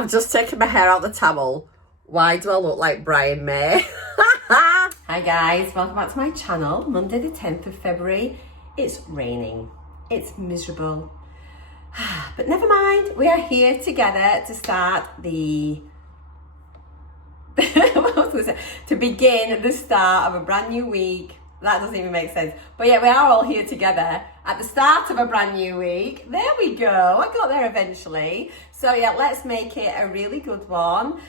I've just taken my hair out the towel. Why do I look like Brian May? Hi guys, welcome back to my channel. Monday the 10th of February. It's raining. It's miserable. But never mind, we are here together to start the... to begin the start of a brand new week. That doesn't even make sense. But yeah, we are all here together at the start of a brand new week. There we go. I got there eventually. So yeah, let's make it a really good one.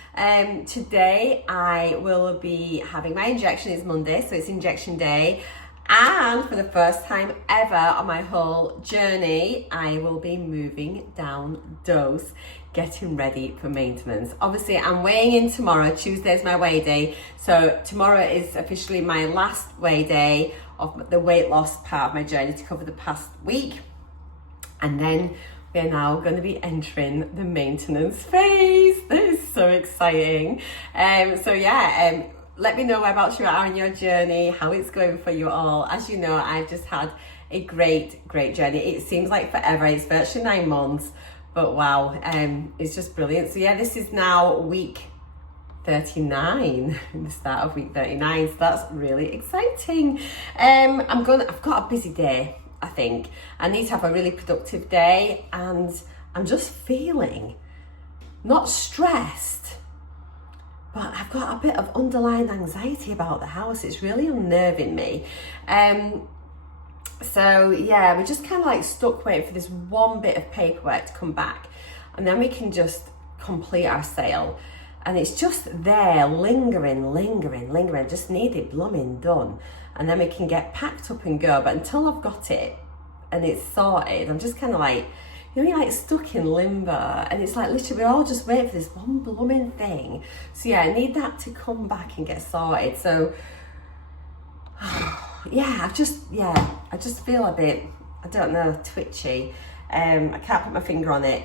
Today I will be having my injection. It's Monday, so it's injection day. And for the first time ever on my whole journey, I will be moving down dose, getting ready for maintenance. Obviously, I'm weighing in tomorrow. Tuesday's my weigh day. So tomorrow is officially my last weigh day of the weight loss part of my journey to cover the past week. And then we're now going to be entering the maintenance phase. That is so exciting. Let me know whereabouts you are on your journey, how it's going for you all. As you know, I've just had a great journey. It seems like forever. It's virtually 9 months, but wow, it's just brilliant. So yeah, this is now week 39, the start of week 39. So that's really exciting. I've got a busy day, I think. I need to have a really productive day, and I'm just feeling not stressed, but I've got a bit of underlying anxiety about the house. It's really unnerving me. So yeah, we're just kind of like stuck waiting for this one bit of paperwork to come back, and then we can just complete our sale. And it's just there, lingering, just need it blooming done. And then we can get packed up and go. But until I've got it and it's sorted, I'm just kind of like, you know, you're like stuck in limbo, and it's like literally we're all just waiting for this one blooming thing. So yeah, I need that to come back and get sorted. So yeah, I just feel a bit, I don't know, twitchy. I can't put my finger on it.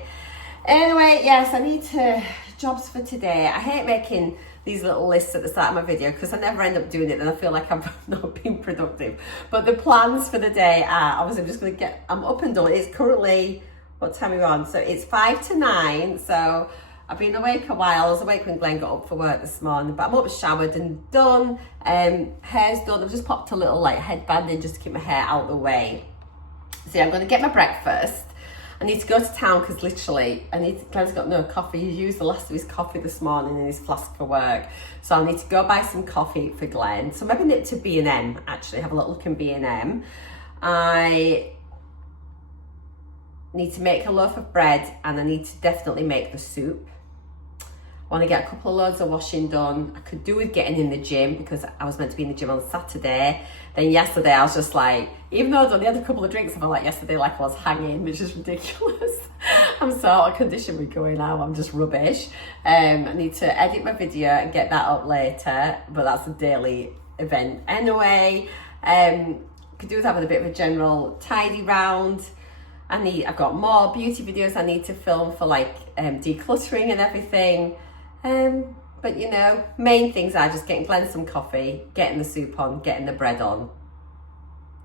Anyway, yes, I need to jobs for today. I hate making these little lists at the start of my video because I never end up doing it and I feel like I've not been productive. But the plans for the day are, obviously I'm just going to I'm up and done. It's currently, what time are we on? So it's 8 to 9. So I've been awake a while. I was awake when Glenn got up for work this morning, but I'm up, showered and done. Hair's done. I've just popped a little like headband in just to keep my hair out of the way. So yeah, I'm going to get my breakfast. I need to go to town because literally Glenn's got no coffee. He used the last of his coffee this morning in his flask for work. So I need to go buy some coffee for Glenn. So maybe nip to B&M actually, have a little look in B&M. I need to make a loaf of bread, and I need to definitely make the soup. I want to get a couple of loads of washing done. I could do with getting in the gym because I was meant to be in the gym on Saturday. Then yesterday I was just like, even though I'd only had a couple of drinks, I felt like yesterday like I was hanging, which is ridiculous. I'm so out of condition with going out, I'm just rubbish. I need to edit my video and get that up later, but that's a daily event anyway. Could do with having a bit of a general tidy round. I've got more beauty videos I need to film for like decluttering and everything. But you know, main things are just getting Glenn some coffee, getting the soup on, getting the bread on.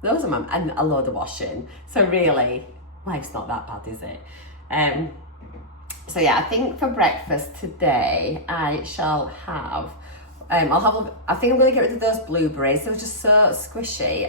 Those are and a load of washing. So really, life's not that bad, is it? So yeah, I think for breakfast today, I shall have, I think I'm going to get rid of those blueberries. They're just so squishy.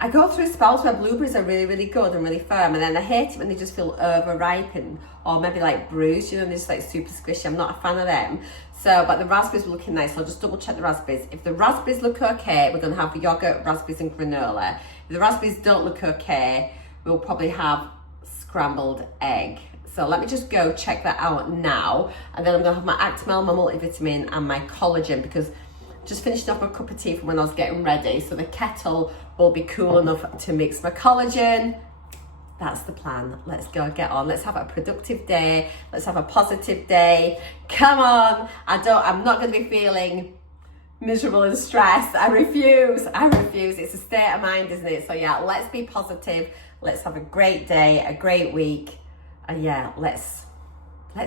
I go through spells where blueberries are really good and really firm, and then I hate it when they just feel over-ripened or maybe like bruised, you know, they're just like super squishy. I'm not a fan of them. So, but the raspberries were looking nice, so I'll just double check the raspberries. If the raspberries look okay, we're gonna have yogurt, raspberries and granola. If the raspberries don't look okay, we'll probably have scrambled egg. So let me just go check that out now, and then I'm gonna have my Actimel, my multivitamin and my collagen, because just finishing off a cup of tea from when I was getting ready, so the kettle will be cool enough to mix my collagen. That's the plan. Let's go get on. Let's have a productive day. Let's have a positive day. Come on. I'm not going to be feeling miserable and stressed. I refuse. It's a state of mind, isn't it? So yeah, let's be positive. Let's have a great day, a great week. And yeah, let's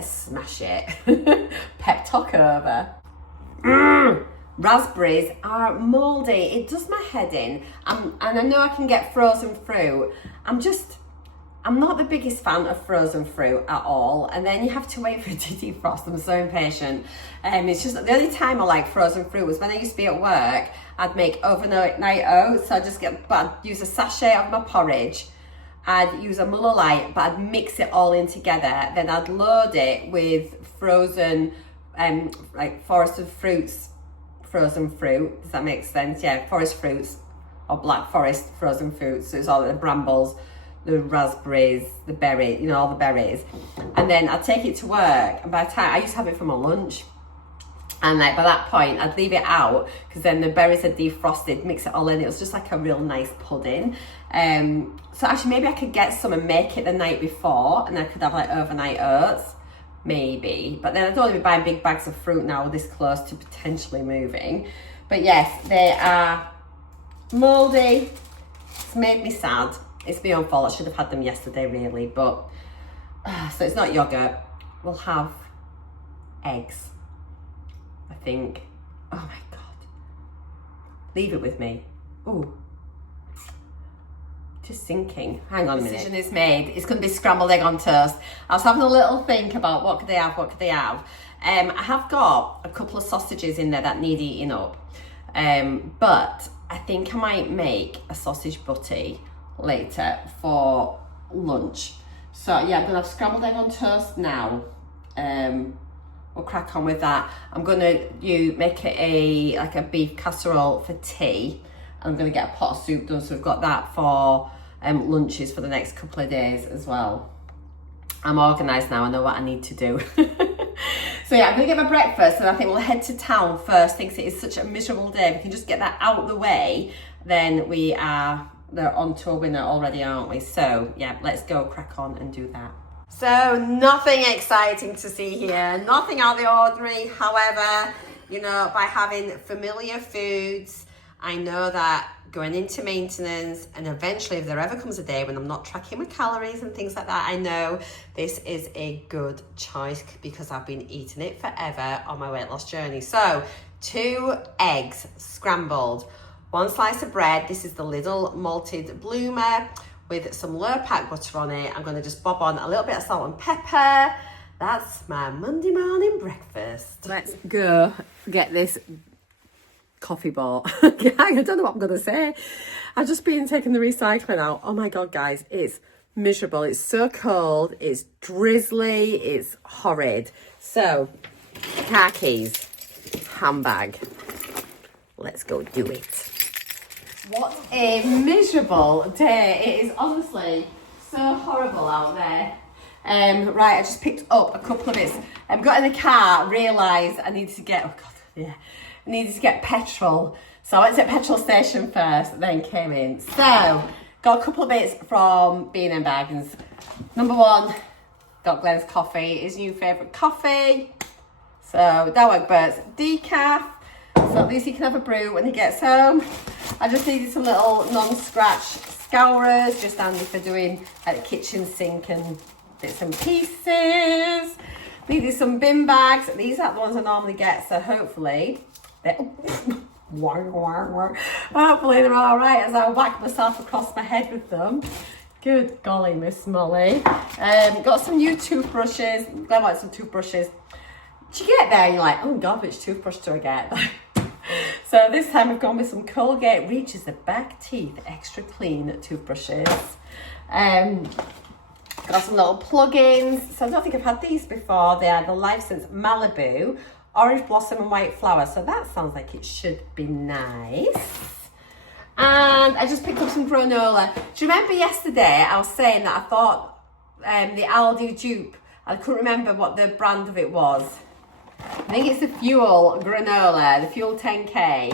smash it. Pep talk over. Raspberries are mouldy. It does my head in. And I know I can get frozen fruit. I'm not the biggest fan of frozen fruit at all, and then you have to wait for it to defrost. I'm so impatient. It's just the only time I like frozen fruit was when I used to be at work. I'd make overnight oats, so I'd use a sachet of my porridge. I'd use a Muller Lite, but I'd mix it all in together. Then I'd load it with frozen, like forested fruits, frozen fruit. Does that make sense? Yeah, forest fruits or black forest frozen fruits. So it's all the brambles, the raspberries, the berry, you know, all the berries. And then I'd take it to work. And by the time, I used to have it for my lunch. And like by that point, I'd leave it out because then the berries had defrosted, mix it all in. It was just like a real nice pudding. So actually maybe I could get some and make it the night before, and I could have like overnight oats, maybe. But then I don't want to be buying big bags of fruit now this close to potentially moving. But yes, they are mouldy. It's made me sad. It's my own fault. I should have had them yesterday really, but so it's not yogurt. We'll have eggs, I think. Oh my God. Leave it with me. Ooh. Just sinking. Hang on a minute. Decision is made. It's going to be scrambled egg on toast. I was having a little think about what could they have. I have got a couple of sausages in there that need eating up. But I think I might make a sausage butty later for lunch. So yeah, I'm going to have scrambled egg on toast now. We'll crack on with that. I'm going to make it a beef casserole for tea. I'm going to get a pot of soup done, so we've got that for lunches for the next couple of days as well. I'm organised now, I know what I need to do. So yeah, I'm going to get my breakfast, and I think we'll head to town first, because it is such a miserable day. If we can just get that out of the way, then they're on to a winner already, aren't we? So yeah, let's go crack on and do that. So nothing exciting to see here, nothing out of the ordinary. However, you know, by having familiar foods, I know that going into maintenance, and eventually if there ever comes a day when I'm not tracking my calories and things like that, I know this is a good choice because I've been eating it forever on my weight loss journey. So 2 eggs scrambled, 1 slice of bread. This is the Lidl malted bloomer with some low pack butter on it. I'm going to just bob on a little bit of salt and pepper. That's my Monday morning breakfast. Let's go get this coffee bought. I don't know what I'm going to say. I've just been taking the recycling out. Oh my God, guys, it's miserable. It's so cold. It's drizzly. It's horrid. So, car keys, handbag. Let's go do it. What a miserable day. It is honestly so horrible out there. Right, I just picked up a couple of bits. Got in the car, realised I needed to get, I needed to get petrol. So I went to the petrol station first, then came in. So, got a couple of bits from B&M Bargains. Number 1, got Glenn's coffee, his new favourite coffee. So, Darwag Burt's decaf. So at least he can have a brew when he gets home. I just needed some little non-scratch scourers, just handy for doing at the kitchen sink and bits and pieces. Needed some bin bags. These are the ones I normally get, so hopefully hopefully they're all right as I whack myself across my head with them. Good golly, Miss Molly. Got some new toothbrushes. Glenn wants some toothbrushes. Do you get there and you're like, oh God, which toothbrush do I get? So this time we've gone with some Colgate Reaches the Back Teeth Extra Clean toothbrushes. Got some little plugins. So I don't think I've had these before. They are the LifeSense Malibu, Orange Blossom and White Flower. So that sounds like it should be nice. And I just picked up some granola. Do you remember yesterday I was saying that I thought the Aldi dupe, I couldn't remember what the brand of it was. I think it's the Fuel granola, the Fuel 10K.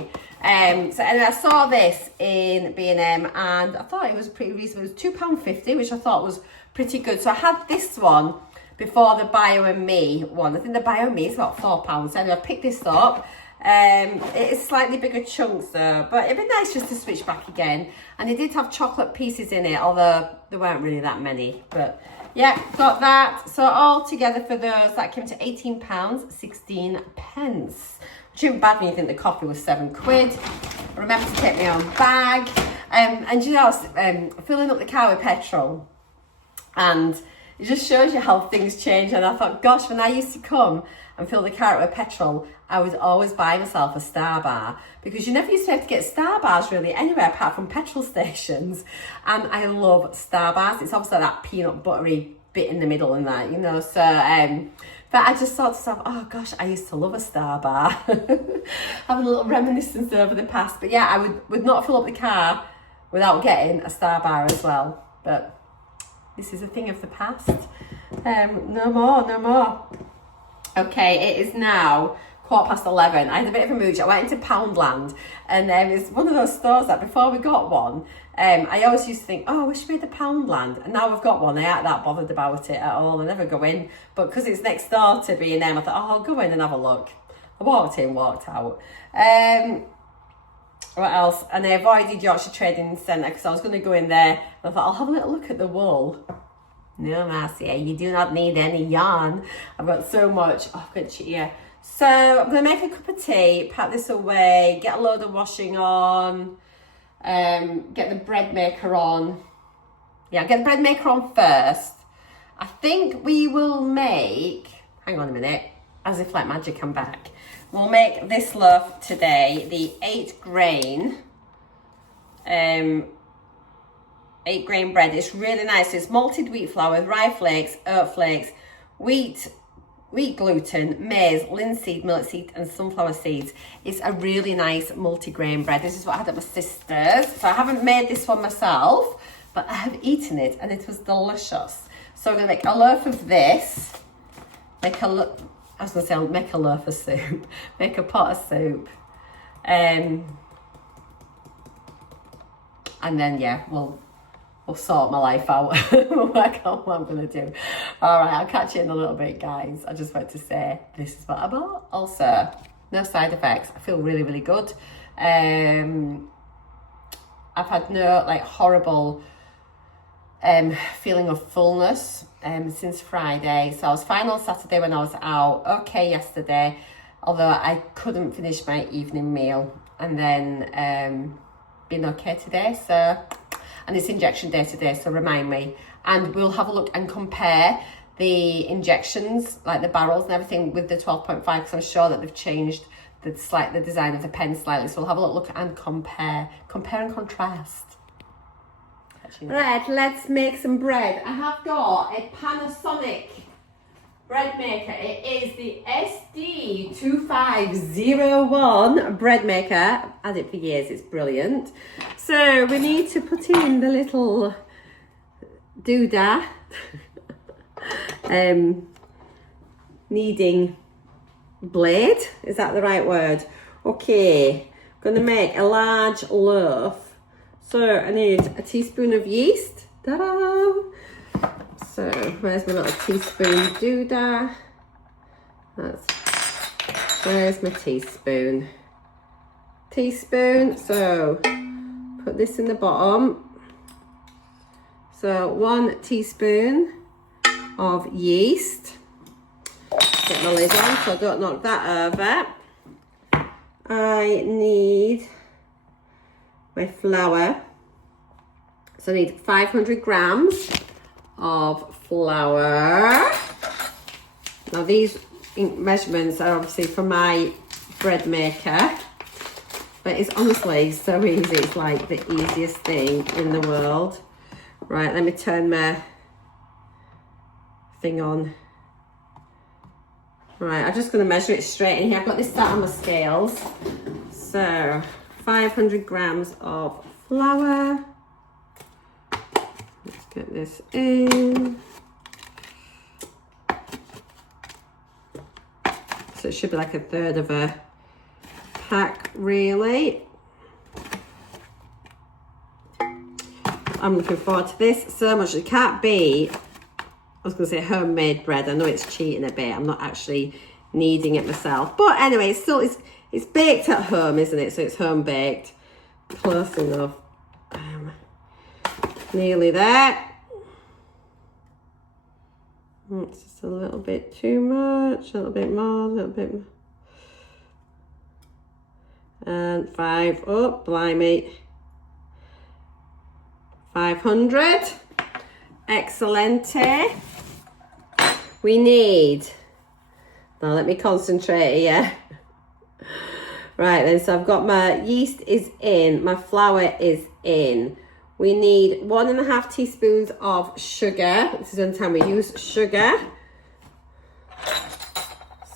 So anyway, I saw this in B&M and I thought it was pretty reasonable. It was £2.50, which I thought was pretty good. So I had this one before the Bio and Me one. I think the Bio and Me is about £4. So anyway, I picked this up. It is slightly bigger chunks though, but it'd be nice just to switch back again. And it did have chocolate pieces in it, although there weren't really that many. But yeah, got that. So all together for those, that came to £18.16. Which isn't bad when you think the coffee was £7. Remember to take my own bag. And you know, I was filling up the car with petrol. And it just shows you how things change. And I thought, gosh, when I used to come and fill the car up with petrol, I would always buy myself a Star Bar, because you never used to have to get Star Bars really anywhere apart from petrol stations. And I love Star Bars. It's obviously that peanut buttery bit in the middle and that, you know. So, but I just thought to myself, oh gosh, I used to love a Star Bar. Having a little reminiscence over the past. But yeah, I would not fill up the car without getting a Star Bar as well. But this is a thing of the past. No more. Okay, it is now 11:15. I had a bit of a mood. I went into Poundland, and it's one of those stores that before we got one, I always used to think, oh, I wish we had a Poundland. And now we've got one. I ain't that bothered about it at all. I never go in. But because it's next door to B&M, I thought, oh, I'll go in and have a look. I walked in, walked out. What else? And I avoided Yorkshire Trading Centre because I was going to go in there. And I thought, I'll have a little look at the wool. No, Marcia, you do not need any yarn. I've got so much. Oh, I've got here. So I'm going to make a cup of tea, pack this away, get a load of washing on, get the bread maker on. Yeah, get the bread maker on first. I think we will make, hang on a minute, as if like magic I'm back. We'll make this loaf today, the 8 grain bread. It's really nice. It's malted wheat flour with rye flakes, oat flakes, wheat gluten, maize, linseed, millet seed, and sunflower seeds. It's a really nice multi-grain bread. This is what I had at my sister's. So I haven't made this one myself, but I have eaten it and it was delicious. So I'm gonna make a loaf of this, make a loaf of soup, make a pot of soup. And then yeah, we'll sort my life out. We'll work out what I'm going to do. All right, I'll catch you in a little bit, guys. I just wanted to say this is what I bought. Also, no side effects. I feel really, really good. I've had no like horrible feeling of fullness since Friday. So I was fine on Saturday when I was out. Okay yesterday, although I couldn't finish my evening meal. And then been okay today. So... and it's injection day today, so remind me. And we'll have a look and compare the injections, like the barrels and everything, with the 12.5, because I'm sure that they've changed the design of the pen slightly. So we'll have a look and compare and contrast. Right, let's make some bread. I have got a Panasonic bread maker. It is the SD2501 bread maker. I've had it for years, it's brilliant. So we need to put in the little doodah, kneading blade, is that the right word? Okay, I'm going to make a large loaf. So I need a teaspoon of yeast. Ta-da! So where's my little teaspoon doodah? Where's my teaspoon? So put this in the bottom. So 1 teaspoon of yeast. Get my lid on so I don't knock that over. I need my flour. So I need 500 grams of flour. Now these measurements are obviously from my bread maker, but it's honestly so easy. It's like the easiest thing in the world. Right, let me turn my thing on. Right, I'm just going to measure it straight in here. I've got this sat on my scales. So 500 grams of flour. Let's get this in. So it should be like a third of a pack, really. I'm looking forward to this so much. It can't be, I was going to say homemade bread. I know it's cheating a bit. I'm not actually kneading it myself. But anyway, it's baked at home, isn't it? So it's home baked. Close enough. Nearly there. It's just a little bit too much. A little bit more, a little bit more. And 5, oh, blimey. 500. Excelente. We need, now let me concentrate here. Right then, so I've got my yeast is in, my flour is in. We need 1.5 teaspoons of sugar. This is the time we use sugar.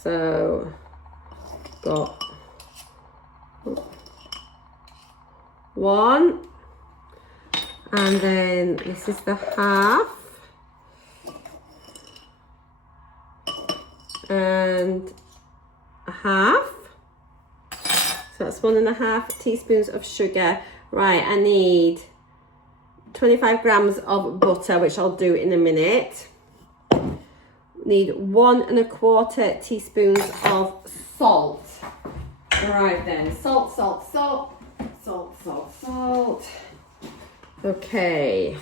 So, got 1. And then this is the half. And a half. So that's 1.5 teaspoons of sugar. Right, I need 25 grams of butter, which I'll do in a minute. Need 1.25 teaspoons of salt. Right then, salt, salt, salt, salt, salt, salt. Okay.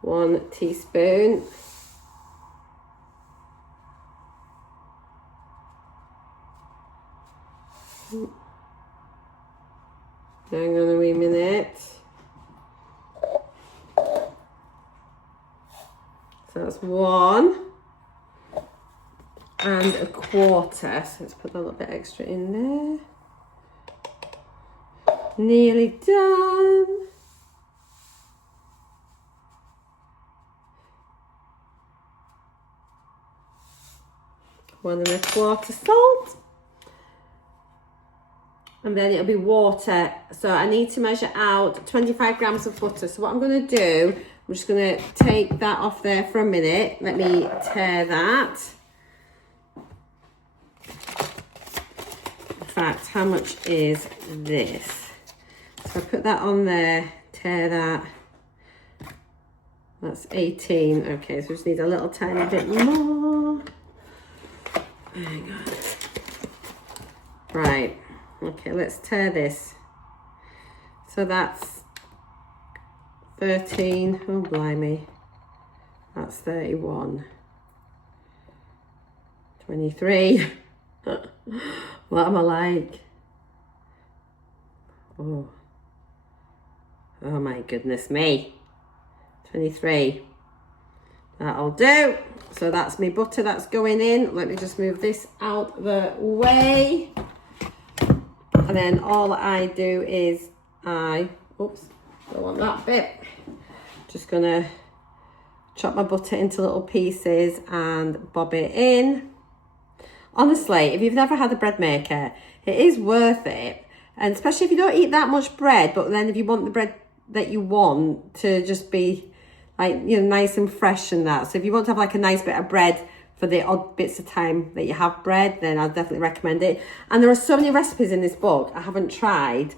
1 teaspoon. Hang on a wee minute. So that's 1.25. So let's put a little bit extra in there. Nearly done. One and a quarter salt. And then it'll be water. So I need to measure out 25 grams of butter. So what I'm going to do, I'm just going to take that off there for a minute. Let me tear that. In fact, how much is this? So I put that on there, tear that. That's 18. Okay, so we just need a little tiny bit more. Hang on. Right. Okay, let's tear this. So that's 13. Oh, blimey. That's 31. 23. What am I like? Oh. Oh my goodness me. 23. That'll do. So that's my butter that's going in. Let me just move this out the way. And then all I do is oops, don't want that bit. Just gonna chop my butter into little pieces and bob it in. Honestly, if you've never had a bread maker, it is worth it. And especially if you don't eat that much bread, but then if you want the bread that you want to just be like, you know, nice and fresh and that. So if you want to have like a nice bit of bread for the odd bits of time that you have bread, then I'd definitely recommend it. And there are so many recipes in this book I haven't tried.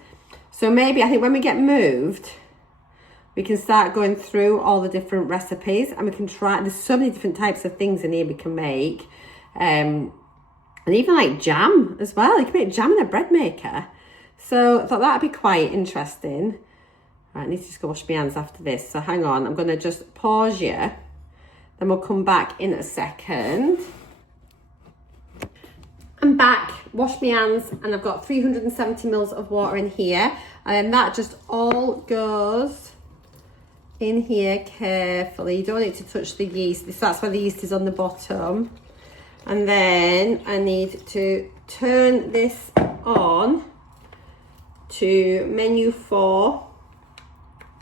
So maybe, I think when we get moved, we can start going through all the different recipes and we can try, there's so many different types of things in here we can make. And even like jam as well. You can make jam in a bread maker. So I thought that'd be quite interesting. Right, I need to just go wash my hands after this. So hang on, I'm gonna just pause you. Then we'll come back in a second. I'm back, washed my hands, and I've got 370 mils of water in here. And that just all goes in here carefully. You don't need to touch the yeast. That's why the yeast is on the bottom. And then I need to turn this on to menu 4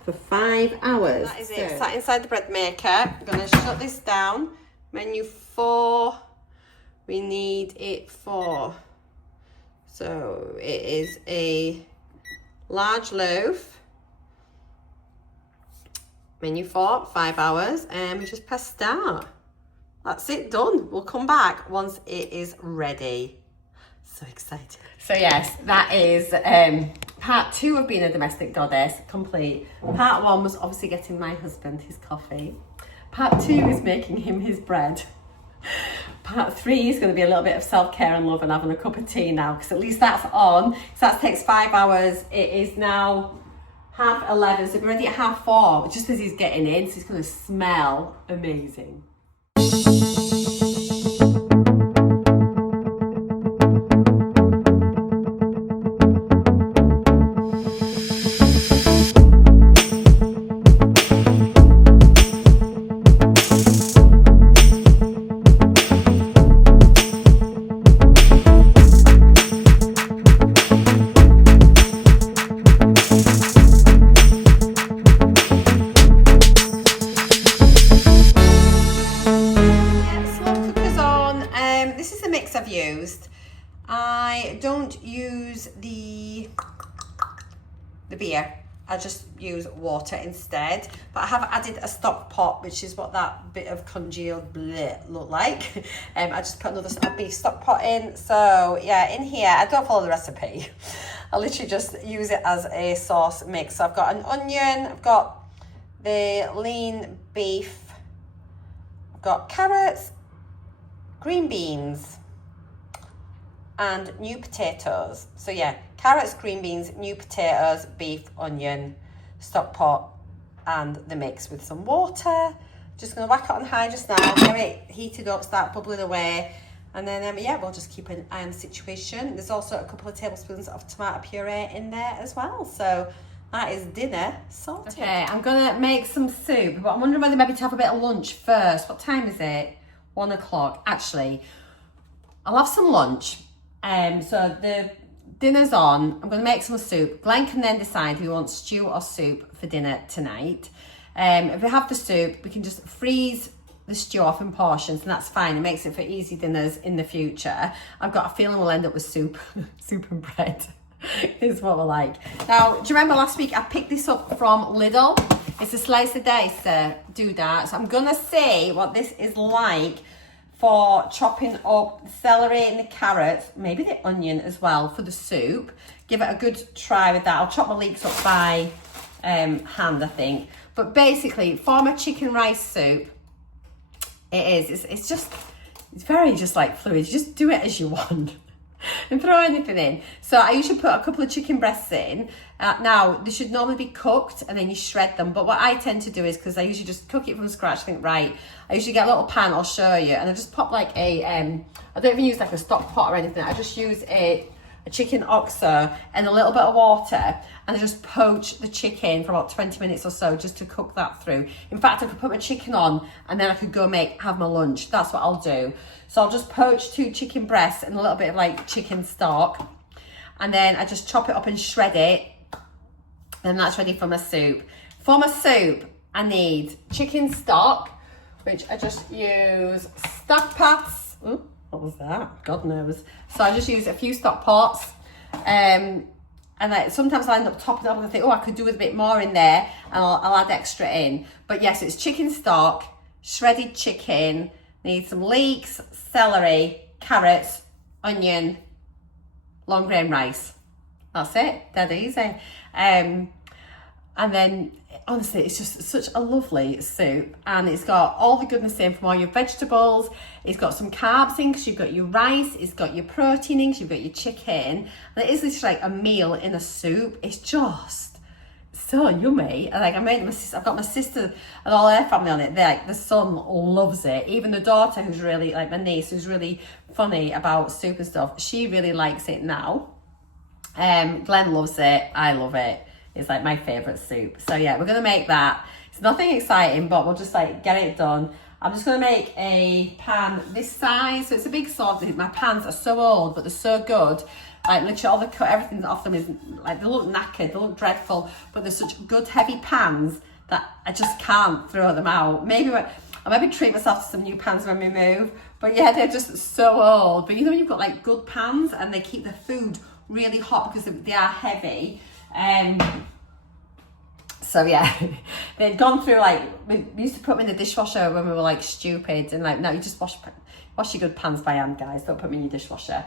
for 5 hours. That is it, sat inside the bread maker. I'm gonna shut this down. Menu 4, we need it for, so it is a large loaf. Menu 4, 5 hours, and we just press start. That's it, done. We'll come back once it is ready. So excited. So yes, that is part 2 of being a domestic goddess, complete. Part 1 was obviously getting my husband his coffee. Part 2 is making him his bread. Part 3 is going to be a little bit of self-care and love and having a cup of tea now, because at least that's on. So that takes 5 hours. It is now 11:30, so we're ready at 4:30, just as he's getting in, so he's going to smell amazing. I don't use the beer. I just use water instead, but I have added a stock pot, which is what that bit of congealed bleh looked like. I just put another beef stock pot in. So yeah, in here, I don't follow the recipe. I literally just use it as a sauce mix. So I've got an onion, I've got the lean beef, I've got carrots, green beans, and new potatoes. So yeah, carrots, green beans, new potatoes, beef, onion, stock pot, and the mix with some water. Just gonna whack it on high just now, get it heated up, start bubbling away, and then yeah, we'll just keep an eye on the situation. There's also a couple of tablespoons of tomato puree in there as well. So that is dinner sorted. Okay, I'm gonna make some soup, but I'm wondering whether maybe to have a bit of lunch first. What time is it? 1 o'clock. Actually, I'll have some lunch. So the dinner's on. I'm going to make some soup. Glenn can then decide if he wants stew or soup for dinner tonight. If we have the soup, we can just freeze the stew off in portions, and that's fine. It makes it for easy dinners in the future. I've got a feeling we'll end up with soup. Soup and bread is what we're like. Now, do you remember last week I picked this up from Lidl? It's a slice of dice do that. So I'm going to see what this is like for chopping up the celery and the carrots, maybe the onion as well for the soup. Give it a good try with that. I'll chop my leeks up by hand, I think. But basically, for my chicken rice soup, it's very just like fluid. You just do it as you want and throw anything in. So I usually put a couple of chicken breasts in. Now, they should normally be cooked and then you shred them. But what I tend to do is, because I usually just cook it from scratch, I think, right, I usually get a little pan, I'll show you, and I just pop like a, I don't even use like a stock pot or anything. I just use a chicken oxo and a little bit of water, and I just poach the chicken for about 20 minutes or so just to cook that through. In fact, I could put my chicken on and then I could go have my lunch. That's what I'll do. So I'll just poach 2 chicken breasts and a little bit of like chicken stock, and then I just chop it up and shred it, and that's ready for my soup. For my soup, I need chicken stock, which I just use stock pots. Ooh, what was that? God knows. So I just use a few stock pots, and sometimes I end up topping it up and I think, oh, I could do with a bit more in there, and I'll add extra in. But yes, it's chicken stock, shredded chicken, need some leeks, celery, carrots, onion, long grain rice. That's it, dead easy. And then honestly, it's just such a lovely soup, and it's got all the goodness in from all your vegetables. It's got some carbs in because you've got your rice. It's got your protein in because you've got your chicken. And it is just like a meal in a soup. It's just so yummy. And like I've got my sister and all her family on it. The son loves it. Even the daughter, who's really like my niece, who's really funny about soup and stuff, she really likes it now. Glenn loves it. I love it. It's like my favourite soup. So yeah, we're going to make that. It's nothing exciting, but we'll just like get it done. I'm just going to make a pan this size. So it's a big sauce. My pans are so old, but they're so good. Like literally everything off them is like, they look knackered, they look dreadful, but they're such good heavy pans that I just can't throw them out. I'll maybe treat myself to some new pans when we move. But yeah, they're just so old. But you know when you've got like good pans and they keep the food really hot because they are heavy. So yeah, they'd gone through like, we used to put them in the dishwasher when we were like stupid, and like, no, you just wash your good pans by hand, guys, don't put them in your dishwasher.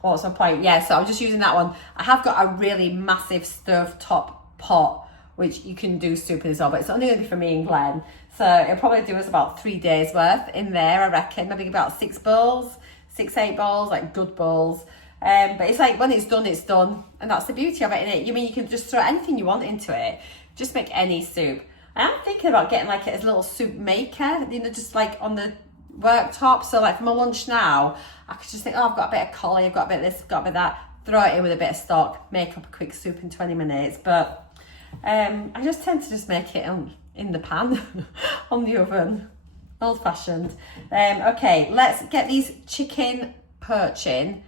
What's my point? Yeah, so I'm just using that one. I have got a really massive stovetop pot, which you can do soup in as well, but it's only going to be for me and Glenn. So it'll probably do us about 3 days worth in there, I reckon. Maybe about 8 bowls, like good bowls. But it's like when it's done, and that's the beauty of it, innit? You mean you can just throw anything you want into it, just make any soup. I am thinking about getting like a little soup maker, you know, just like on the worktop. So like for my lunch now, I could just think, oh, I've got a bit of cauliflower, I've got a bit of this, I've got a bit of that, throw it in with a bit of stock, make up a quick soup in 20 minutes. But I just tend to just make it in the pan on the oven, old fashioned. Okay, let's get these chicken perching.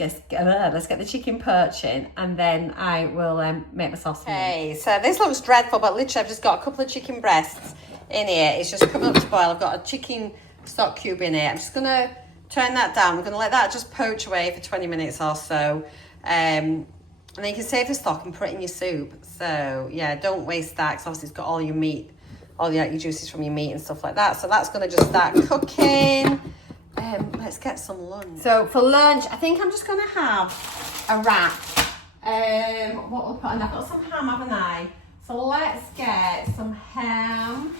Let's get the chicken perching, and then I will make myself some. Okay, so this looks dreadful, but literally I've just got a couple of chicken breasts in here. It's just coming up to boil. I've got a chicken stock cube in here. I'm just gonna turn that down. We're going to let that just poach away for 20 minutes or so. And then you can save the stock and put it in your soup. So yeah, don't waste that, because obviously it's got all your meat, all your juices from your meat and stuff like that. So that's going to just start cooking. Let's get some lunch. So for lunch, I think I'm just going to have a wrap. What we'll put in, I've got some ham, haven't I? So let's get some ham.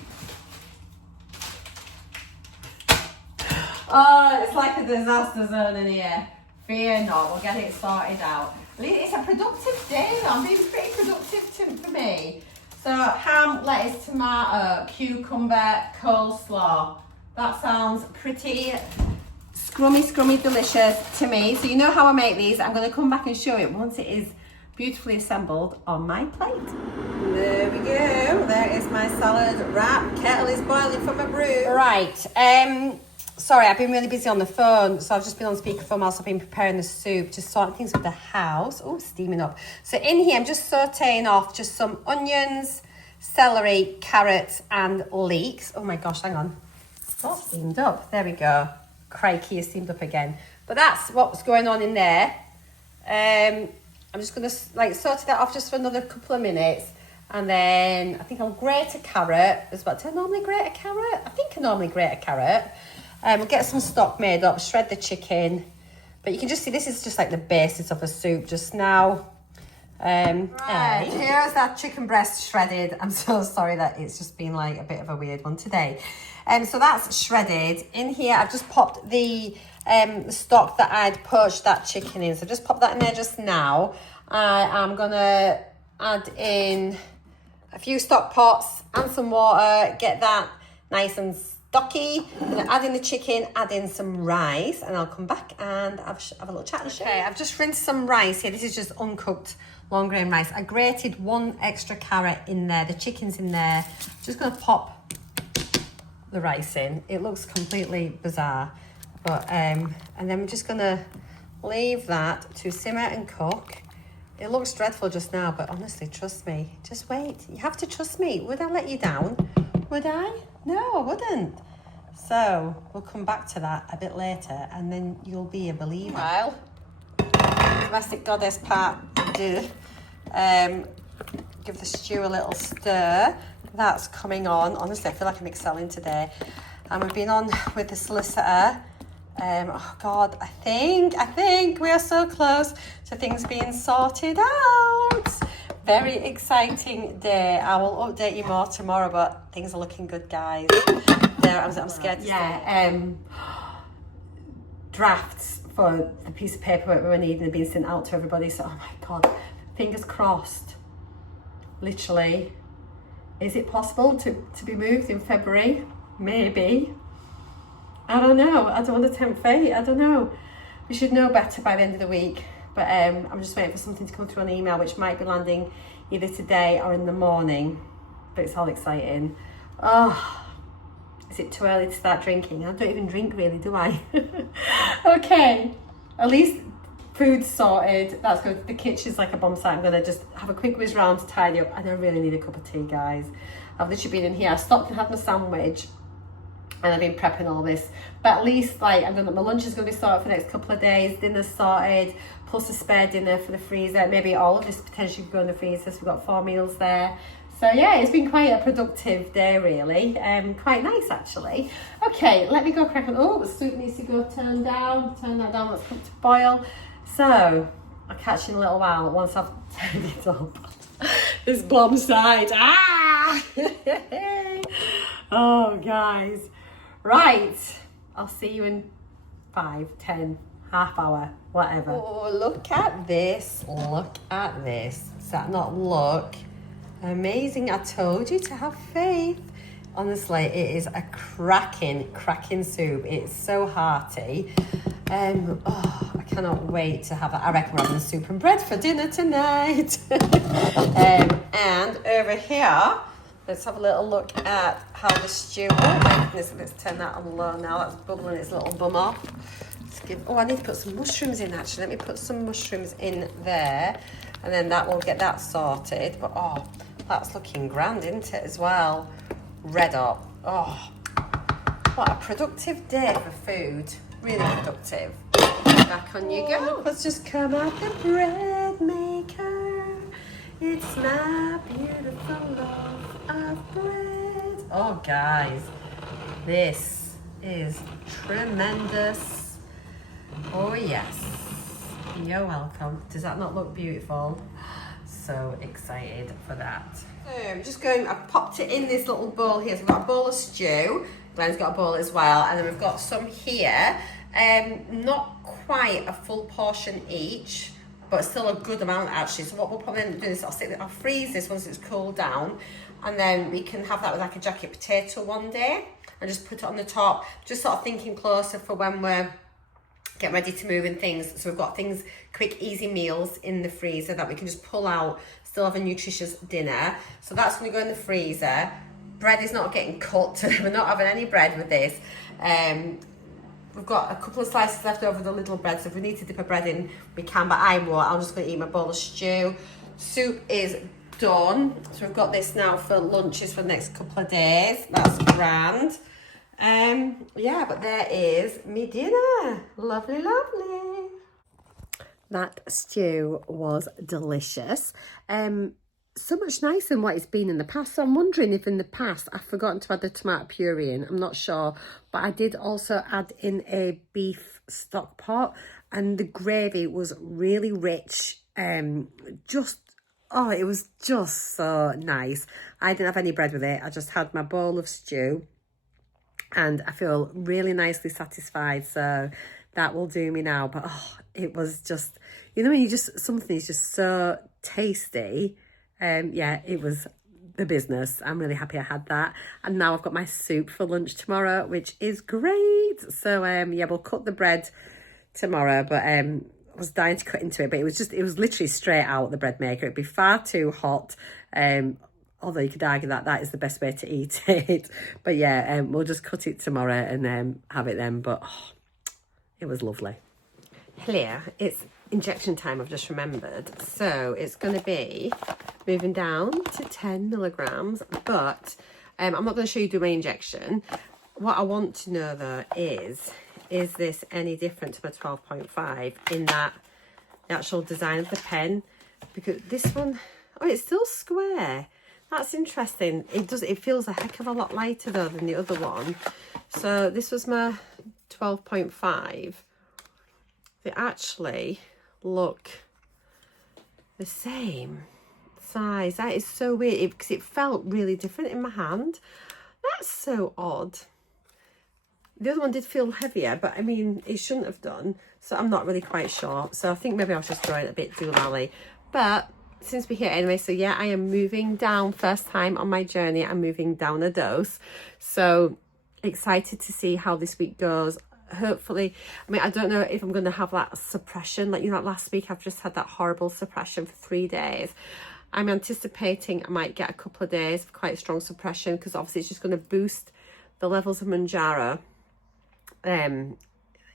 Oh, it's like a disaster zone in here. Fear not, we'll get it sorted out. It's a productive day, though. It's pretty productive for me. So ham, lettuce, tomato, cucumber, coleslaw. That sounds pretty scrummy delicious to me. So you know how I make these. I'm going to come back and show it once it is beautifully assembled on my plate. There we go. There is my salad wrap. Kettle is boiling from a brew. Right. Sorry, I've been really busy on the phone, so I've just been on speakerphone whilst I've been preparing the soup, just sorting things with the house. Oh, steaming up. So in here, I'm just sauteing off just some onions, celery, carrots, and leeks. Oh my gosh, hang on. It's all steamed up. There we go. Crikey, is steamed up again. But that's what's going on in there. I'm just going to saute that off just for another couple of minutes. And then I think I'll grate a carrot. Do I normally grate a carrot? I think I normally grate a carrot. We'll get some stock made up, shred the chicken. But you can just see this is just like the basis of a soup just now. Right, here's that chicken breast shredded. I'm so sorry that it's just been like a bit of a weird one today. So that's shredded. In here, I've just popped the stock that I'd poached that chicken in. So just pop that in there just now. I'm gonna add in a few stock pots and some water, get that nice and stocky. I'm gonna add in the chicken, add in some rice, and I'll come back and have a little chat and show you. Okay, I've just rinsed some rice here. This is just uncooked long grain rice. I grated one extra carrot in there. The chicken's in there. Just gonna pop the rice in. It looks completely bizarre, but and then we're just gonna leave that to simmer and cook. It looks dreadful just now, but honestly, trust me. Just wait. You have to trust me. Would I let you down? Would I? No, I wouldn't. So we'll come back to that a bit later, and then you'll be a believer. Well, domestic goddess part do. Give the stew a little stir. That's coming on. Honestly, I feel like I'm excelling today. And we've been on with the solicitor. Oh God, I think we are so close to things being sorted out. Very exciting day. I will update you more tomorrow, but things are looking good, guys. I'm scared to say. Drafts for the piece of paperwork we were needing have been sent out to everybody. So, oh my God, fingers crossed. Literally, is it possible to be moved in February? Maybe. I don't know. I don't want to tempt fate. I don't know. We should know better by the end of the week. But I'm just waiting for something to come through on email, which might be landing either today or in the morning. But it's all exciting. Oh, is it too early to start drinking? I don't even drink really, do I? Okay, at least food's sorted. That's good. The kitchen's like a bomb site. I'm going to just have a quick whiz round to tidy up. I don't really need a cup of tea, guys. I've literally been in here. I stopped and had my sandwich. And I've been prepping all this, but at least my lunch is going to be sorted for the next couple of days. Dinner's sorted, plus a spare dinner for the freezer. Maybe all of this potentially could go in the freezer. So we've got 4 meals there. So yeah, it's been quite a productive day, really. Quite nice actually. Okay, let me go crack on. Oh, the soup needs to go turn that down. Let's come to boil. So I'll catch you in a little while once I've turned it up. This bomb side. Ah! Oh, guys. Right, I'll see you in 5, 10, half hour, whatever. Oh, look at this. Look at this. Does that not look amazing? I told you to have faith. Honestly, it is a cracking soup. It's so hearty. Oh, I cannot wait to have it. I reckon we're having soup and bread for dinner tonight. And over here, let's have a little look at how the stew. Oh my goodness, let's turn that on low now. That's bubbling its little bum off. I need to put some mushrooms in actually. Let me put some mushrooms in there, and then that will get that sorted. But oh, that's looking grand, isn't it, as well? Red up. Oh, what a productive day for food. really productive. Back on you go. Let's just come out the bread maker. It's my beautiful love of bread. Oh, guys, this is tremendous. Oh, yes. You're welcome. Does that not look beautiful? So excited for that. I'm just going, I've popped it in this little bowl here. So we've got a bowl of stew. Glenn's got a bowl as well. And then we've got some here. Not quite a full portion each, but still a good amount actually. So what we'll probably end up doing is I'll freeze this once it's cooled down, and then we can have that with like a jacket potato one day and just put it on the top. Just sort of thinking closer for when we're getting ready to move and things. So we've got things, quick, easy meals in the freezer that we can just pull out, still have a nutritious dinner. So that's going to go in the freezer. Bread is not getting cut. We're not having any bread with this. We've got a couple of slices left over the little bread, so if we need to dip a bread in, we can, but I won't. I'm just going to eat my bowl of stew. Soup is done. So we've got this now for lunches for the next couple of days. That's grand. Yeah, but there is me dinner. Lovely, lovely. That stew was delicious. So much nicer than what it's been in the past. So I'm wondering if in the past I've forgotten to add the tomato puree in. I'm not sure. But I did also add in a beef stock pot, and the gravy was really rich. Oh, it was just so nice. I didn't have any bread with it. I just had my bowl of stew, and I feel really nicely satisfied. So that will do me now. But oh, it was just, you know, when you just, something is just so tasty. Yeah, it was the business. I'm really happy I had that. And now I've got my soup for lunch tomorrow, which is great. So, yeah, we'll cook the bread tomorrow. But I was dying to cut into it. But it was literally straight out the bread maker. It'd be far too hot. Although you could argue that that is the best way to eat it. But yeah, we'll just cut it tomorrow and have it then. But oh, it was lovely. Here, it's injection time, I've just remembered. So it's going to be moving down to 10 milligrams, but I'm not going to show you do my injection. What I want to know though is this any different to my 12.5 in that the actual design of the pen? Because this one, oh, it's still square. That's interesting. It feels a heck of a lot lighter though than the other one. So this was my 12.5. They actually look the same size. That is so weird because it felt really different in my hand. That's so odd. The other one did feel heavier, but I mean, it shouldn't have done. So I'm not really quite sure. So I think maybe I was just throwing it a bit too rally. But since we're here anyway, so yeah, I am moving down. First time on my journey, I'm moving down a dose. So excited to see how this week goes. Hopefully, I mean, I don't know if I'm going to have that suppression. Like, you know, last week I've just had that horrible suppression for 3 days. I'm anticipating I might get a couple of days of quite strong suppression because obviously it's just going to boost the levels of Mounjaro in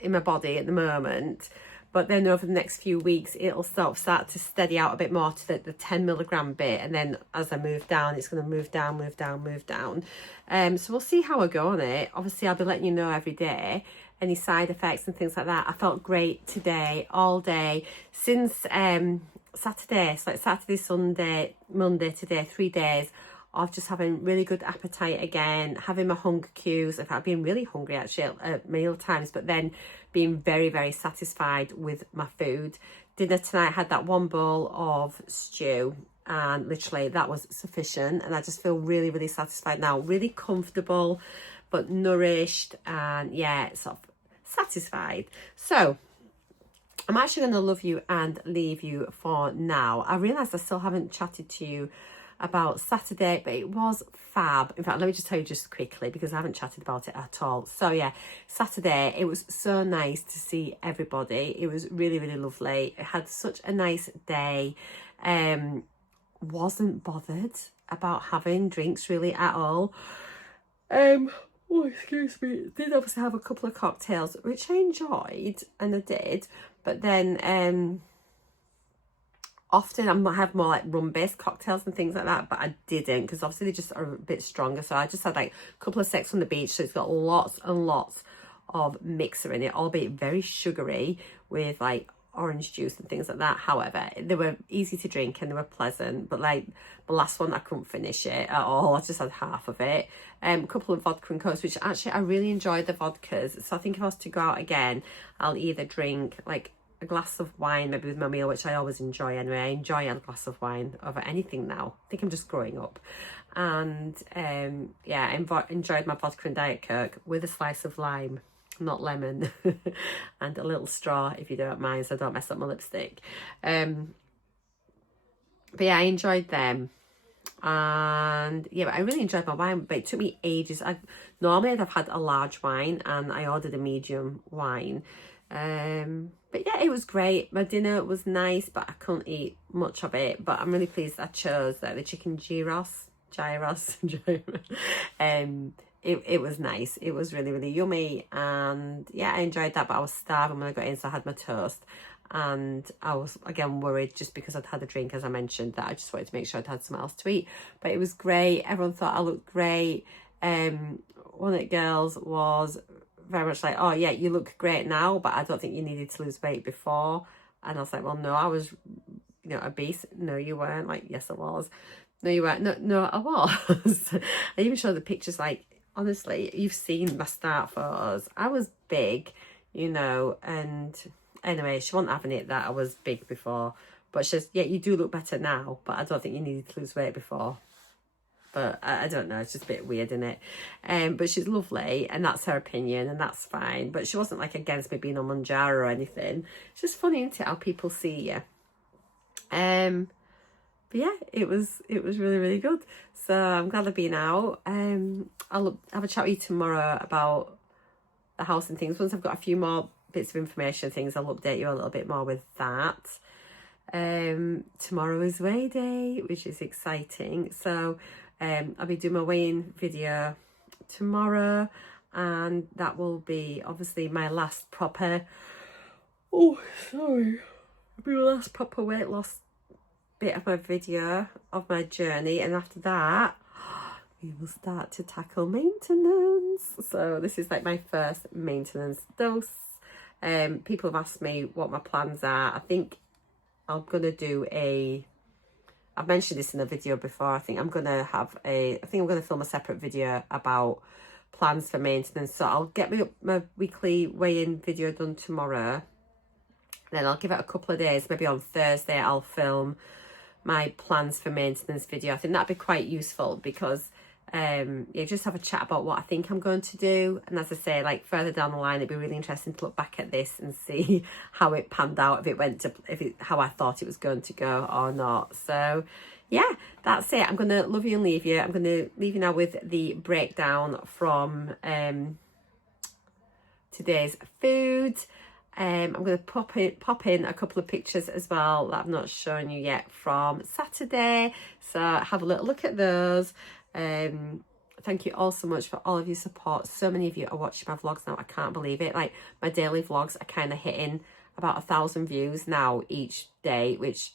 my body at the moment. But then over the next few weeks, it'll start to steady out a bit more to the 10 milligram bit. And then as I move down, it's going to move down. So we'll see how I go on it. Obviously, I'll be letting you know every day any side effects and things like that. I felt great today, all day, since Saturday. So like Saturday, Sunday, Monday, today, 3 days of just having really good appetite again, having my hunger cues. In fact, being really hungry actually at meal times, but then being very, very satisfied with my food. Dinner tonight, had that one bowl of stew, and literally that was sufficient. And I just feel really, really satisfied now, really comfortable, but nourished, and yeah, sort of satisfied. So I'm actually going to love you and leave you for now. I realised I still haven't chatted to you about Saturday, but it was fab. In fact, let me just tell you just quickly because I haven't chatted about it at all. So yeah, Saturday, it was so nice to see everybody. It was really, really lovely. It had such a nice day. Wasn't bothered about having drinks really at all. Oh, excuse me. Did obviously have a couple of cocktails, which I enjoyed, and I did. But then often I have more like rum-based cocktails and things like that, but I didn't because obviously they just are a bit stronger. So I just had like a couple of secs on the beach. So it's got lots and lots of mixer in it, albeit very sugary with like orange juice and things like that. However, they were easy to drink and they were pleasant, but like the last one I couldn't finish it at all. I just had half of it. A couple of vodka and cokes, which actually I really enjoyed the vodkas, so I think if I was to go out again, I'll either drink like a glass of wine maybe with my meal, which I always enjoy anyway. I enjoy a glass of wine over anything now. I think I'm just growing up. And yeah, I enjoyed my vodka and Diet Coke with a slice of lime, not lemon, and a little straw if you don't mind, so I don't mess up my lipstick. But yeah, I enjoyed them. And yeah, but I really enjoyed my wine, but it took me ages. Normally I'd have had a large wine and I ordered a medium wine. But yeah, it was great. My dinner was nice, but I couldn't eat much of it. But I'm really pleased I chose the chicken gyros. It was nice. It was really, really yummy. And yeah, I enjoyed that, but I was starving when I got in, so I had my toast. And I was, again, worried just because I'd had a drink, as I mentioned, that I just wanted to make sure I'd had something else to eat. But it was great. Everyone thought I looked great. One of the girls was very much like, oh yeah, you look great now, but I don't think you needed to lose weight before. And I was like, well, no, I was, obese. No, you weren't. Like, yes, I was. No, you weren't. No, I was. I even showed the pictures. Like, honestly, you've seen my start photos. I was big, and anyway, she wasn't having it that I was big before. But she says, yeah, you do look better now, but I don't think you needed to lose weight before. But I don't know, it's just a bit weird, isn't it? But she's lovely, and that's her opinion, and that's fine. But she wasn't like against me being on Mounjaro or anything. It's just funny, isn't it, how people see you. But yeah, it was really, really good. So I'm glad I've been out. I'll have a chat with you tomorrow about the house and things. Once I've got a few more bits of information and things, I'll update you a little bit more with that. Tomorrow is weigh day, which is exciting. So I'll be doing my weigh-in video tomorrow, and that will be obviously my last proper it'll be my last proper weight loss bit of my video of my journey. And after that, we will start to tackle maintenance. So this is like my first maintenance dose. People have asked me what my plans are. I think I'm gonna do I've mentioned this in a video before. I think I'm gonna film a separate video about plans for maintenance. So I'll get my weekly weigh-in video done tomorrow. Then I'll give it a couple of days. Maybe on Thursday I'll film my plans for maintenance video. I think that'd be quite useful because just have a chat about what I think I'm going to do. And as I say, like further down the line, it'd be really interesting to look back at this and see how it panned out, how I thought it was going to go or not. So yeah, that's it. I'm going to love you and leave you. I'm going to leave you now with the breakdown from today's food. I'm going to pop in a couple of pictures as well that I've not shown you yet from Saturday. So have a little look at those. Thank you all so much for all of your support. So many of you are watching my vlogs now. I can't believe it. Like, my daily vlogs are kind of hitting about 1,000 views now each day, which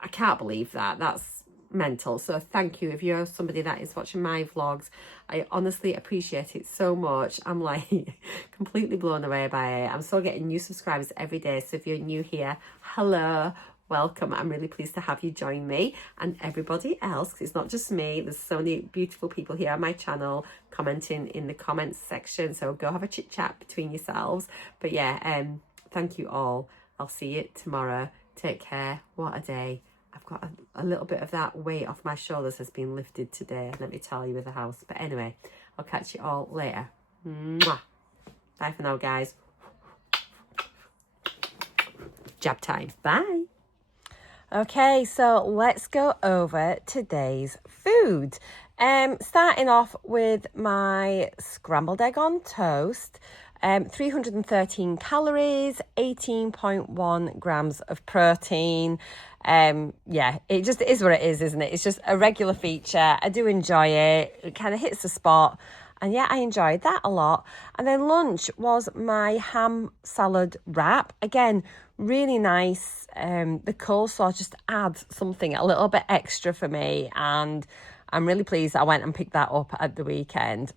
I can't believe that. That's mental. So thank you if you're somebody that is watching my vlogs. I honestly appreciate it so much. I'm like completely blown away by it. I'm still getting new subscribers every day. So if you're new here, hello, welcome. I'm really pleased to have you join me and everybody else, because it's not just me. There's so many beautiful people here on my channel commenting in the comments section, so go have a chit chat between yourselves. But yeah, thank you all. I'll see you tomorrow. Take care. What a day. I've got a little bit of that weight off my shoulders has been lifted today, let me tell you, with the house. But anyway, I'll catch you all later. Mwah. Bye for now, guys. Jab time. Bye. Okay, so let's go over today's food. Starting off with my scrambled egg on toast. 313 calories, 18.1 grams of protein. Yeah, it just is what it is, isn't it? It's just a regular feature. I do enjoy it. It kind of hits the spot. And yeah, I enjoyed that a lot. And then lunch was my ham salad wrap. Again, really nice. The coleslaw just adds something a little bit extra for me. And I'm really pleased I went and picked that up at the weekend.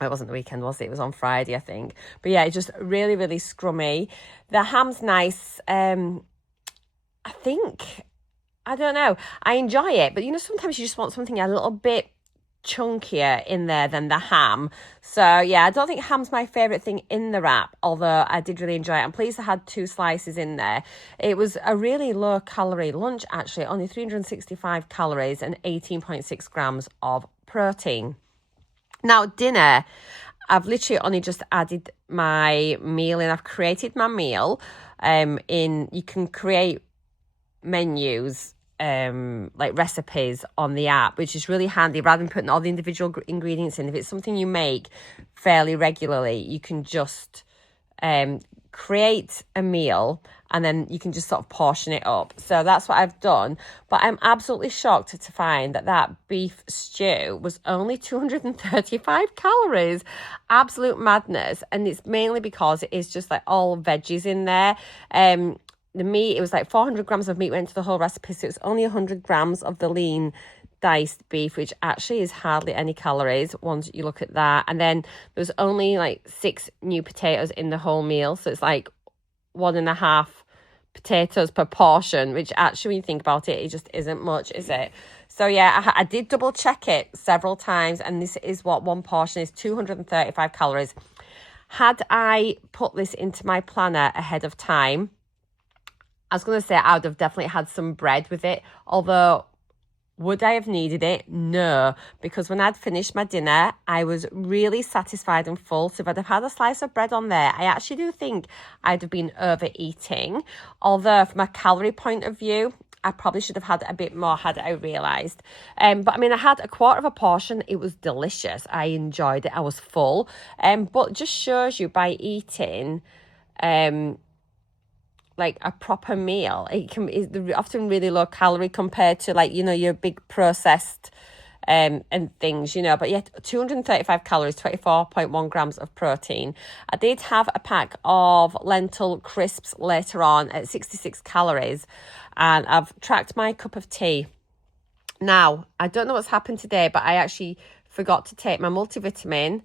It wasn't the weekend, was it? It was on Friday, I think. But yeah, it's just really, really scrummy. The ham's nice. I think, I don't know. I enjoy it, but sometimes you just want something a little bit chunkier in there than the ham. So yeah, I don't think ham's my favourite thing in the wrap, although I did really enjoy it. I'm pleased I had 2 slices in there. It was a really low calorie lunch, actually, only 365 calories and 18.6 grams of protein. Now, dinner, I've literally only just added my meal in. I've created my meal. You can create menus, like recipes on the app, which is really handy. Rather than putting all the individual ingredients in, if it's something you make fairly regularly, you can just create a meal and then you can just sort of portion it up. So that's what I've done. But I'm absolutely shocked to find that beef stew was only 235 calories. Absolute madness. And it's mainly because it is just like all veggies in there. The meat, it was like 400 grams of meat went into the whole recipe, so it's only 100 grams of the lean diced beef, which actually is hardly any calories once you look at that. And then there's only like 6 new potatoes in the whole meal, so it's like 1.5 potatoes per portion, which actually, when you think about it, it just isn't much, is it? So yeah, I did double check it several times, and this is what one portion is, 235 calories. Had I put this into my planner ahead of time, I was going to say I would have definitely had some bread with it, although would I have needed it? No, because when I'd finished my dinner, I was really satisfied and full. So if I'd have had a slice of bread on there, I actually do think I'd have been overeating. Although from a calorie point of view, I probably should have had a bit more had I realised. But I mean, I had a quarter of a portion. It was delicious. I enjoyed it. I was full. But just shows you by eating like a proper meal, it's often really low calorie compared to like, your big processed and things, but yet 235 calories, 24.1 grams of protein. I did have a pack of lentil crisps later on at 66 calories, and I've tracked my cup of tea. Now, I don't know what's happened today, but I actually forgot to take my multivitamin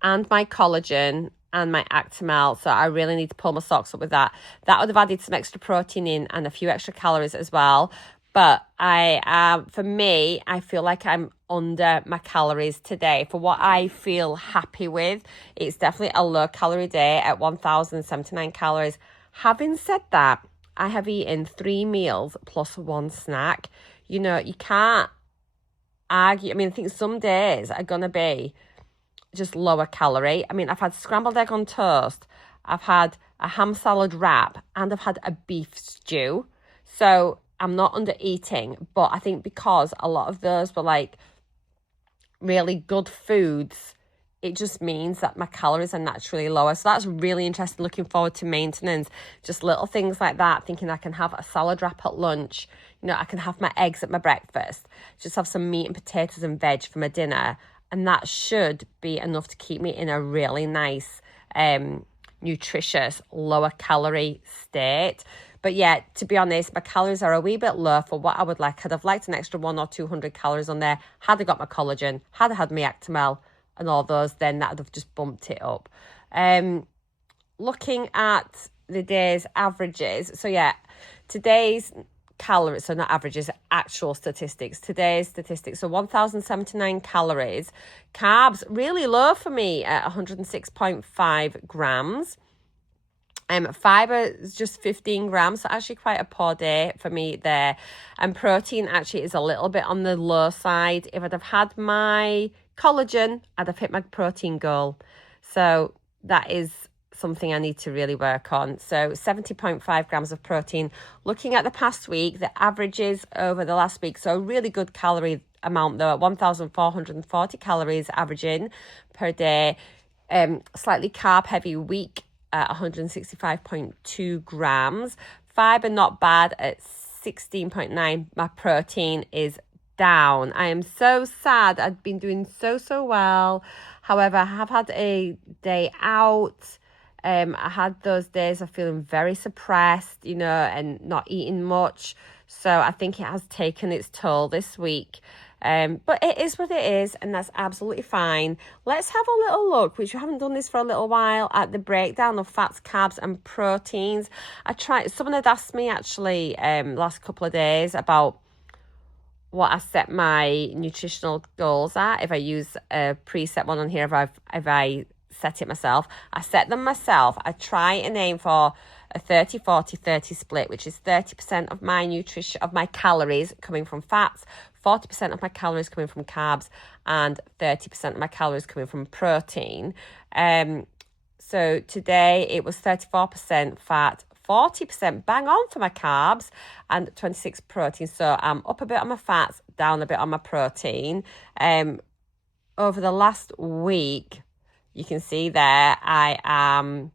and my collagen and my Actimel, so I really need to pull my socks up with that. That would have added some extra protein in and a few extra calories as well. But for me, I feel like I'm under my calories today. For what I feel happy with, it's definitely a low calorie day at 1,079 calories. Having said that, I have eaten 3 meals plus 1 snack. You can't argue. I mean, I think some days are going to be just lower calorie. I mean, I've had scrambled egg on toast, I've had a ham salad wrap, and I've had a beef stew. So I'm not under eating, but I think because a lot of those were like really good foods, it just means that my calories are naturally lower. So that's really interesting. Looking forward to maintenance. Just little things like that, thinking I can have a salad wrap at lunch. I can have my eggs at my breakfast, just have some meat and potatoes and veg for my dinner. And that should be enough to keep me in a really nice, nutritious, lower calorie state. But yeah, to be honest, my calories are a wee bit low for what I would like. I'd have liked an extra 100 or 200 calories on there. Had I got my collagen, had I had my Actimel and all those, then that would have just bumped it up. Looking at the day's averages. So yeah, today's calories, so not averages, actual statistics. Today's statistics, so 1,079 calories. Carbs, really low for me at 106.5 grams. Fiber is just 15 grams, so actually quite a poor day for me there. And protein actually is a little bit on the low side. If I'd have had my collagen, I'd have hit my protein goal. So that is something I need to really work on. So 70.5 grams of protein. Looking at the past week, the averages over the last week, so a really good calorie amount though, at 1,440 calories averaging per day. Slightly carb heavy week at 165.2 grams. Fiber not bad at 16.9. My protein is down. I am so sad. I've been doing so well. However, I have had a day out. I had those days of feeling very suppressed, and not eating much. So I think it has taken its toll this week. But it is what it is, and that's absolutely fine. Let's have a little look, which we haven't done this for a little while, at the breakdown of fats, carbs, and proteins. Someone had asked me actually last couple of days about what I set my nutritional goals at. If I use a preset one on here, if I set it myself, I set them myself. I try and aim for a 30-40-30 split, which is 30% of my calories coming from fats, 40% of my calories coming from carbs, and 30% of my calories coming from protein. So today it was 34% fat, 40% bang on for my carbs, and 26 protein. So I'm up a bit on my fats, down a bit on my protein. Over the last week, you can see there I am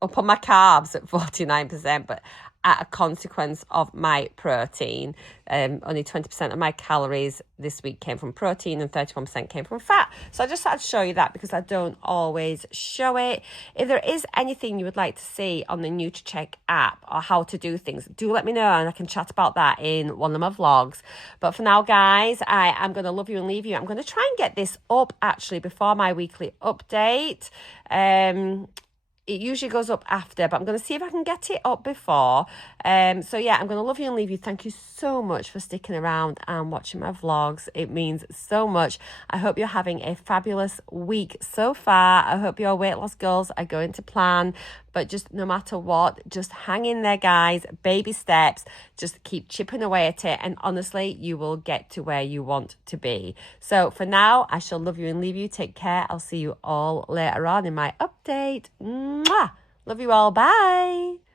up on my carbs at 49%, but at a consequence of my protein. Only 20% of my calories this week came from protein and 31% came from fat. So I just had to show you that because I don't always show it. If there is anything you would like to see on the NutriCheck app or how to do things, do let me know and I can chat about that in one of my vlogs. But for now, guys, I am going to love you and leave you. I'm going to try and get this up actually before my weekly update. It usually goes up after, but I'm going to see if I can get it up before. So yeah, I'm going to love you and leave you. Thank you so much for sticking around and watching my vlogs. It means so much. I hope you're having a fabulous week so far. I hope your weight loss goals are going to plan. But just no matter what, just hang in there, guys. Baby steps. Just keep chipping away at it. And honestly, you will get to where you want to be. So for now, I shall love you and leave you. Take care. I'll see you all later on in my update. Mwah! Love you all. Bye.